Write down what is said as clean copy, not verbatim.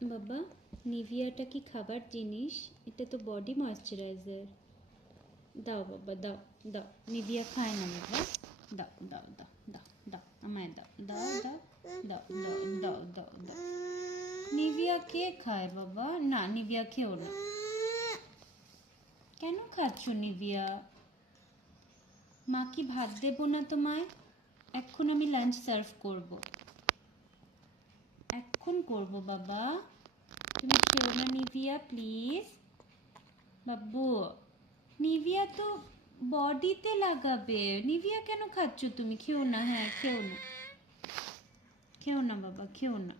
বাবা, নিভিয়াটা কি খাবার জিনিস? এটা তো বডি ময়শ্চারাইজার। দাও বাবা, দাও দাও। নিভিয়া খায় না বাবা। দাও দাও দাও দাও দাও, আমায় দাও দাও দাও দাও দাও দাও দাও দাও। নিভিয়া কে খায় বাবা? না, নিভিয়া খেও না। কেন খাচ্ছ নিভিয়া? মা কি ভাত দেবো না তোমায়? এখন আমি লাঞ্চ সার্ভ করব, এখন করব বাবা। তুমি খেও না নিভিয়া, প্লিজ। বাবু, নিভিয়া তো বডিতে লাগাবে। নিভিয়া কেন খাচ্ছ তুমি? খেও না, হ্যাঁ খেও না, খেও না বাবা, খেও না।